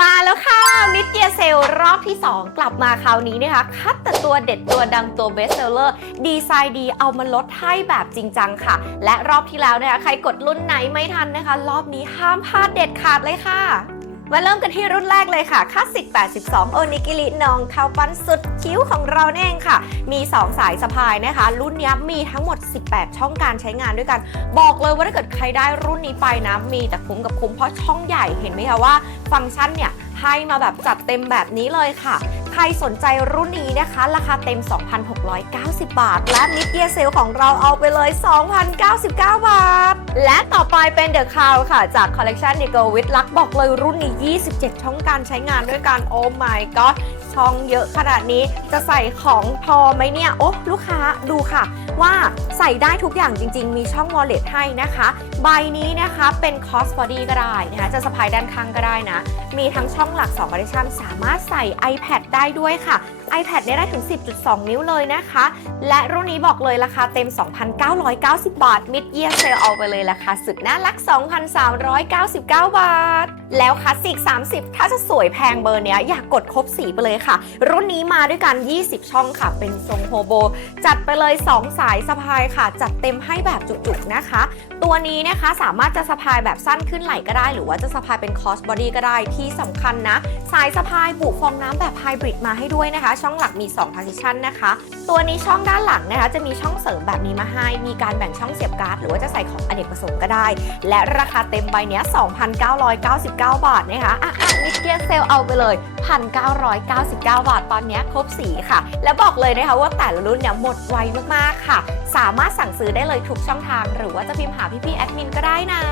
มาแล้วค่ะมิดเ e ียเซลรอบที่ 2 กลับมาคราวนี้นะคะ คัดแต่ตัวเด็ดตัวดังตัวเบสเซลเลอร์ดีไซน์ดีเอามาลดให้แบบจริงจังค่ะ และรอบที่แล้วนะคะใครกดรุ่นไหนไม่ทันนะคะ รอบนี้ห้ามพลาดเด็ดขาดเลยค่ะ มาเริ่มกันที่รุ่นแรกเลยค่ะคลาสสิก 82 โอนิกิรินองข้าวปั้นสุดคิ้วของเราเองค่ะ มี 2 สายสะพายนะคะ รุ่นนี้มีทั้งหมด 18 ช่องการใช้งานด้วยกัน บอกเลยว่าถ้าเกิดใครได้รุ่นนี้ไปนะ มีแต่คุ้มกับคุ้มเพราะช่องใหญ่เห็นไหมคะว่า ฟังก์ชันเนี่ยให้มาแบบจัดเต็มแบบนี้เลยค่ะ ครสนใจรุ่นนี้นะคะ ราคาเต็ม 2,690 บาท และมิดเดียเซลของเราเอาไปเลย 2,099 บาท และต่อไปเป็นเดอะคาวค่ะ จากคอลเลกชันเดโกวิทลักบอกเลยรุ่นนี้ 27 ช่องการใช้งานด้วยกันโอ้ my god ช่องเยอะขนาดนี้จะใส่ของพอไหมเนี่ย โอ้ลูกค้าดูค่ะ ว่าใส่ได้ทุกอย่างจริง ๆ มีช่อง wallet ให้นะคะ ใบนี้นะคะเป็น cross body ก็ได้นะคะจะสะพายด้านข้างก็ได้นะ มีทั้งช่องหลัก2 partition สามารถใส่ iPad ได้ด้วยค่ะ iPad เนี่ยได้ถึง 10.2 นิ้วเลยนะคะ และรุ่นนี้บอกเลยราคาเต็ม 2,990 บาท mid year sale เอาไปเลยราคาสุดน่ารัก 2,399 บาท แล้วคลาสสิก 30 ถ้าจะสวยแพงเบอร์เนี้ยอยากกดครบสีไปเลยค่ะ รุ่นนี้มาด้วยกัน 20 ช่องค่ะ เป็นทรงโฮโบ จัดไปเลย 2 สายสะพายค่ะ จัดเต็มให้แบบจุกๆนะคะ ตัวนี้นะคะสามารถจะสะพายแบบสั้นขึ้นไหล่ก็ได้ หรือว่าจะสะพายเป็นคอสบอดี้ก็ได้ที่สำคัญนะสายสะพายบุฟองน้ำแบบไฮบริดมาให้ด้วยนะคะ ช่องหลักมี2 partition นะคะ ตัวนี้ช่องด้านหลังนะคะจะมีช่องเสริมแบบนี้มาให้ มีการแบ่งช่องเสียบการ์ดหรือว่าจะใส่ของอเนกประสงค์ก็ได้ และราคาเต็มใบเนี้ย 2,999 บาทนะคะ อะอะมิเกียเซลเอาไปเลย 1,999 บาท ตอนเนี้ยครบสีค่ะ และบอกเลยนะคะว่าแต่ละรุ่นเนี่ยหมดไวมากๆค่ะ สามารถสั่งซื้อได้เลยทุกช่องทาง หรือว่าจะพิมพ์หาพี่ๆแอดมินก็ได้นะ